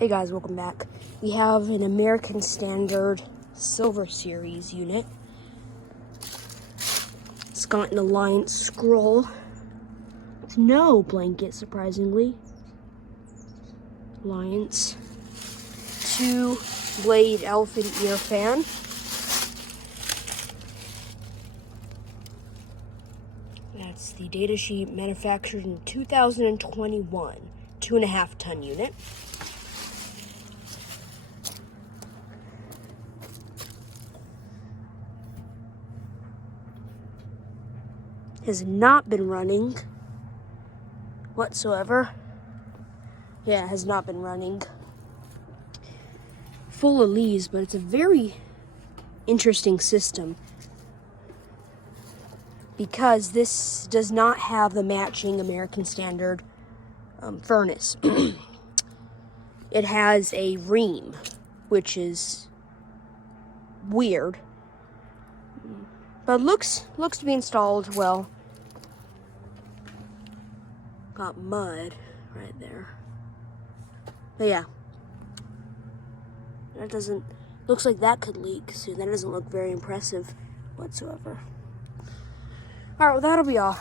Hey guys, welcome back. We have an American Standard Silver Series unit. It's got an Alliance scroll. It's no blanket, surprisingly. Alliance. 2-blade elephant ear fan. That's the datasheet, manufactured in 2021. 2.5-ton unit. Has not been running whatsoever. Yeah, has not been running. Full of leaves, but it's a very interesting system because this does not have the matching American Standard furnace. It has a Rheem, which is weird, but looks to be installed well. Got mud right there, but yeah, that doesn't. Looks like that could leak, so that doesn't look very impressive whatsoever. All right, well, that'll be all.